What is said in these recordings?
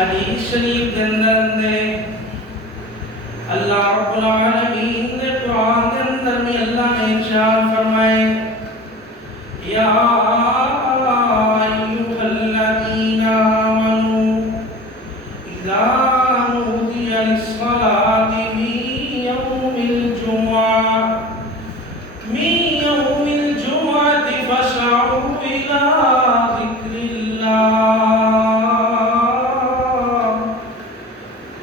حدیث شریف کے اندر دے اللہ رب العالمین نے قرآن کے اندر میں اللہ نے ارشاد فرمائے یا ایھا الذین آمنوا اذا نودی للصلاۃ من یوم الجمعۃ فاسعوا الی ذکر اللہ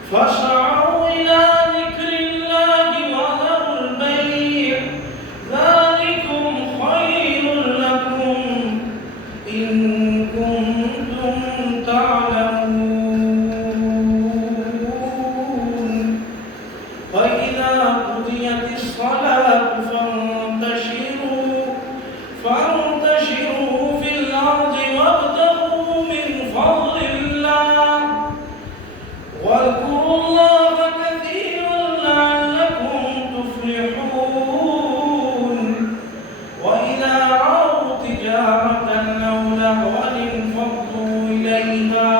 فاسعوا الی ذکر اللہ وذروا البیع ذلکم خیر لکم ان کنتم تعلمون وإذا قضيت الصلاة فانتشروا في الأرض وابتغوا من فضل الله واذكروا الله كثيرا لعلكم تفلحون وإذا رأوا تجارة أو لهوا انفضوا إليها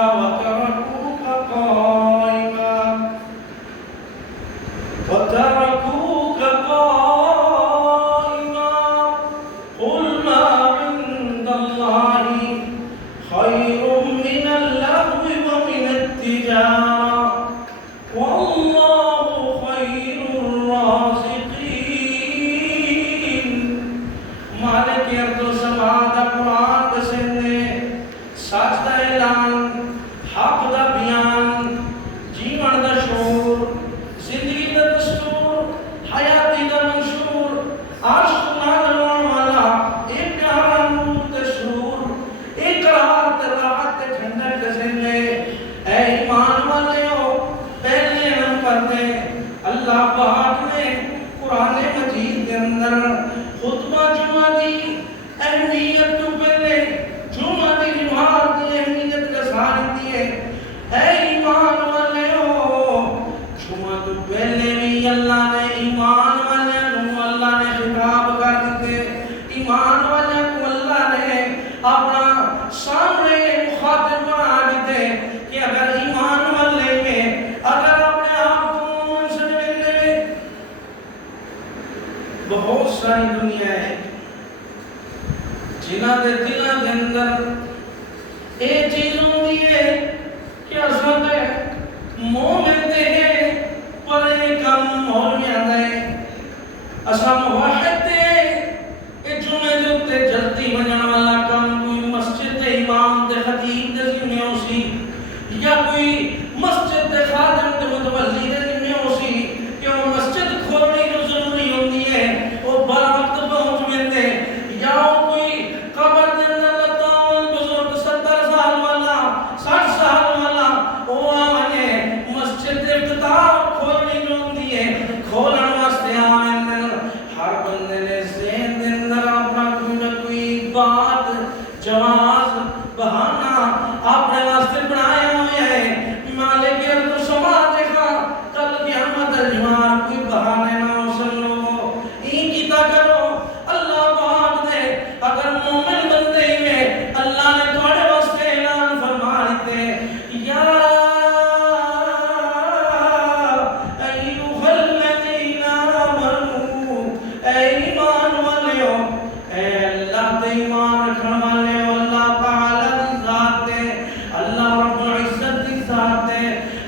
وتركوك قائما قل ما عند الله خير من اللهو ومن التجارة والله خير الرازقين مالک ارض و سما دا قرآن دسنے سچ دا اعلان حق دا بیان جیون دا شعور زندگی دا دستور حیاتی دا منشور عاشق نادر والا ایک پیارا نور دستور ایک قرار تے راحت تے ٹھنڈک دسنے اے ایمان والے ہو پہلے نمبر تے اللہ پاک نے قرآن مجید کے اندر خطبہ جمعہ دی اہمیت تو پہلے جمعہ دی نماز دی اہمیت کا ساری دی ہے اے ایمان والے ہو جمعہ تو پہلے بھی اللہ نے ایمان والے کو اللہ نے خطاب کر دیتے ایمان والے کو اللہ نے اپنا سامنے مخاطب بنا دیتے کہ اگر ایمان والے میں اگر اپنے آپ کو مومن سمجھنے میں بہت ساری دنیا ہے جنہ دے دلوں کے اندر ایک چیز ہوتی ہے کہ اصل ہے مومن دے ہیں پر ایک کم مولوی آتا ہے اصل موحد دے ایک جمعے دے اتے جلدی بنجان والا کم کوئی مسجد دے امام دے خطیب دے ذمہ ہو سی یا کوئی مسجد دے خادم دے متولی دے ذمہ ہو سی کہ وہ مسجد کھولنے جو ضروری ہوتی ہے وہ بڑا وقت پہنچ گئے یا کوئی قبر دے اندر لتاؤں بزرگ 70 سال والا 60 سال والا وہ آنے مسجد دے افتتاح کھولنے جو ہوتی ہے کھولن واسطے آنے ہر بندے نے ذہن دے اندر اپنا کوئی نہ کوئی بات جواز بہانہ اپنے واسطے بنایا ہویا ہے مالک ارض و سما دیکھا کل قیامت الجمار کوئی بہانے نہ ہو سن لوگو این کیتا کرو اللہ پاک دے اگر مومن بندے میں اللہ نے تھوڑے واسطے اعلان فرما دیتے یا ایھا الذین آمنوا اے ایمان والے ہو اے اللہ تے ایمان رکھن والے ہو اللہ تعالی دی ذات ہے اللہ رب العزت دی ذات ہے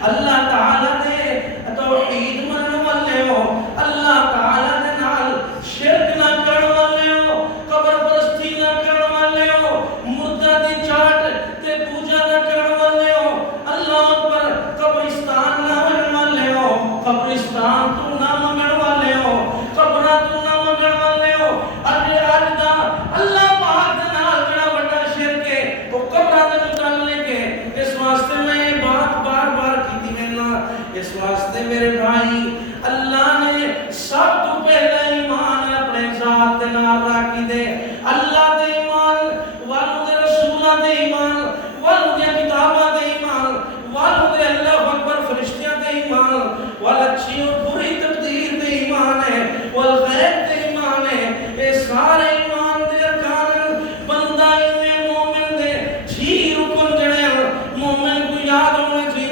اللہ تعالی دے توحید منن والے ہو اللہ تعالی دے نال شرک نہ کرن والے ہو قبر پرستی نہ کرن والے ہو مردہ دی چاٹ تے پوجا نہ کرن والے ہو اللہ اکبر قبرستان نہ منن والے ہو قبرستان تو نہ منگن والے ہو قبرہ تو نہ منگن والے ہو اجے اج دا اللہ پاک دے نال جڑا بڑا شرک ہے وہ قبرہ دے متعلق ہے اس واسطے میں یہ بات بار بار کیتی میں نا اس واسطے میرے بھائی اللہ نے سب تو پہلا ایمان اپنے ذات دے نال رکھی دے اللہ دے ایمان والو دے رسولہ دے ایمان والو دے کتابہ دے ایمان والو دے اللہ اکبر فرشتیاں دے ایمان والاچھی اور بری تقدیر دے ایمان ہے والغیب دے ایمان ہے یہ سارے ایمان دے ارکان بندہ مومن دے جھی رکن جڑے مومن کو یاد ہونے چاہیے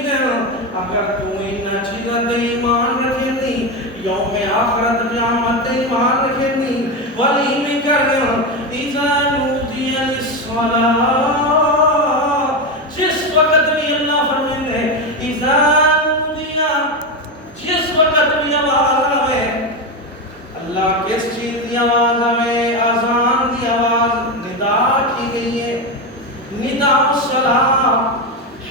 آواز میں آزان دی آواز ندا کی گئی ہے. ندا الصلاۃ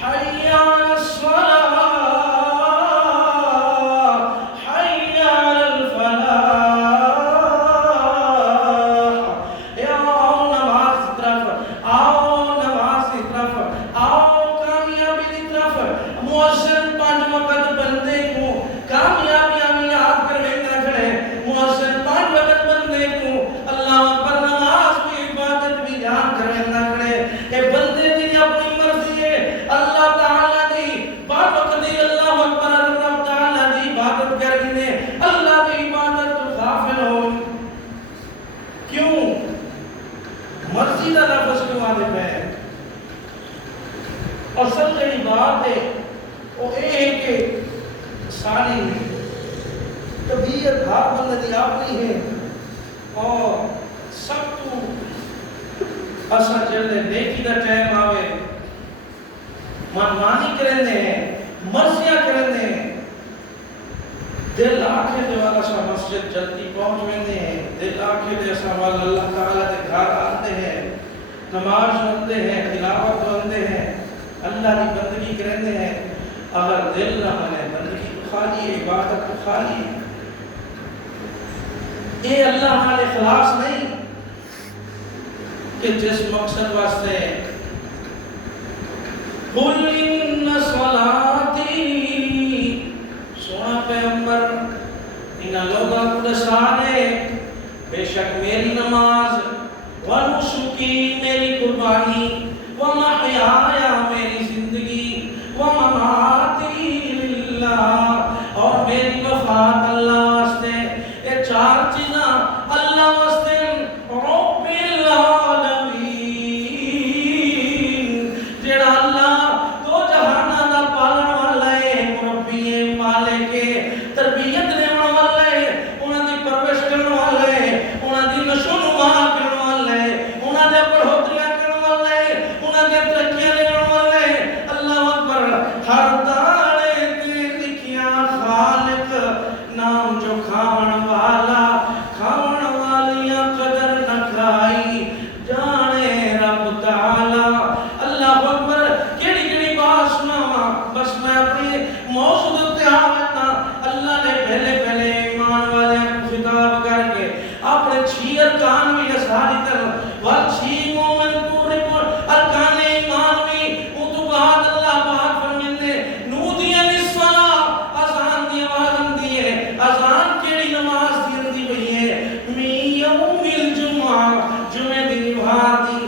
حی علی الصلاۃ حی علی الفلاح. آؤ نماز کی طرف، آؤ نماز کی طرف، آؤ کامیابی کی طرف. مؤذن 5 وقت بندے کو کامیابیاں یاد کر لینا کھڑے. مؤذن 5 وقت بندے کو اللہ اکبر نماز بھی عبادت بھی یاد کر لینا کھڑے. اے بندے دی اپنی مرضی ہے. اللہ تعالیٰ دی بات وقت دی اللہ اکبر رب تعالیٰ دی عبادت کر گئے. اللہ دی عبادت تو غافل ہو کیوں؟ مرضی کا لفظ کیوں آدھے پہ ہے؟ اصل جڑی بات ہے وہ یہ ہے کہ ساری طبیعت ہر بندے دی اپنی ہے. اور سب تو اصل جلدے نیکی دا ٹائم آوے منمانی کرنے ہیں، مرضیاں کرنے ہیں. دل آکھے دے والا سا مسجد جلدی پہنچ ویندے ہیں. دل آکھے دے سا والا اللہ تعالیٰ دے گھر آتے ہیں، نماز ہوندے ہیں، تلاوت ہوندے ہیں، اللہ کی بندگی کرنے ہیں. اگر دل نہ منے بندگی تو خالی ہے، عبادت تو خالی ہے. یہ اللہ ہمارے خلاص نہیں کہ جس مقصد واسطے قُلْ إِنَّ صَلَاتِي سونا پیغمبر انہاں لوگاں کو دسانے بے شک میری نماز وَنُسُكِي میری قربانی وَمَحْيَايَ میری زندگی وَمَمَاتِي لِلَّهِ اور میری وفات اللہ واسطے. یہ 4 چیزاں اللہ واسطے. رب العالمین جڑا اللہ دو جہاناں دا پالن والا ہے، مربی ہے، مالک ہے، تربیت دینے والا ہے، انہاں دی پرورش کرنے والا ہے، انہاں دی نشو و نما کرنے والا ہے، انہاں دے بڑھوتریاں کرنے والا ہے، انہاں دے ترقیاں دینے والا ہے. اللہ اکبر. ہر دانے تے لکھیاں خالق نام جو کھاون والا کھاون والیاں قدر نہ کھائی جانے رب تعالی. اللہ اکبر. کیڑی کیڑی بات سناواں بس میں اپنے موضوع تے آوتا. اللہ نے پہلے پہلے ایمان والے کو خطاب کر کے اپنے 6 ارکان بھی دسا دیتے. ول 6 مومن کو رپورٹ ارکان ایمان بھی. ان تو بعد اللہ پاک فرماتے نودی للصلاۃ اذان دی آواز ہوندی ہے. اذان کیڑی نماز دی ہوندی پئی ہے؟ من یوم الجمعہ جمعے دی نماز دی.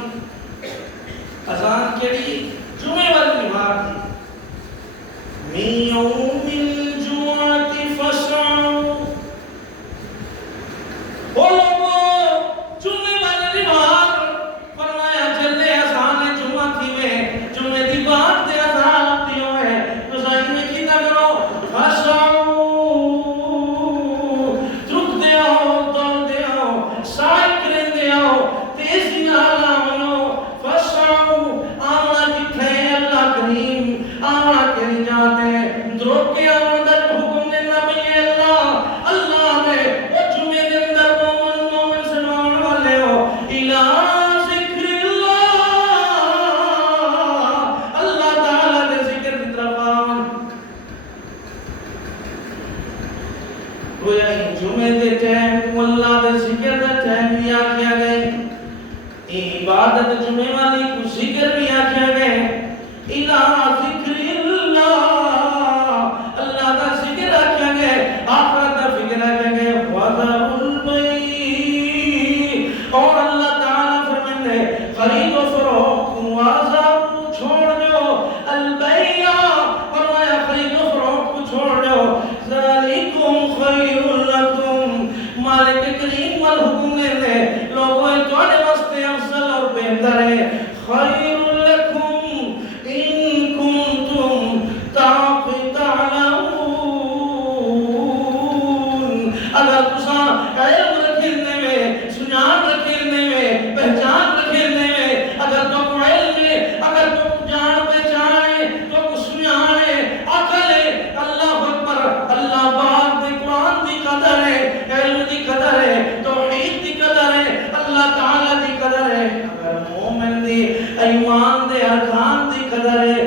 اذان کیڑی؟ جمعے والی نماز دی. من یوم الجمعہ فاسعوا. بولو جمعے والی نماز فرمایا چلے اذان جمعہ تھی میں جمعے دی بات تے اذان آتی ہوئے تو صحیح میں کیتا کرو فاسعوا. ترک دے آؤ، دوڑ دے آؤ، سائے کرن دے آؤ، تیزی نال آؤ. فاسعوا آمنا کتھے اللہ کریم آمنا کے نہیں جاتے. دروک کے آمنا دا حکم دینا بھی اللہ اللہ نے وہ جمعے دے اندر مومن سنوان والے ہو الہ ذکر اللہ. اللہ تعالیٰ دے ذکر کی طرف آن. گویا جمعے دے ٹائم کو اللہ دے ذکر دے ٹائم بھی آکھیا گئے. عبادت جمعے والی کو ذکر بھی آکھیا گئے. الہ ذکر اللہ. اللہ دا کرے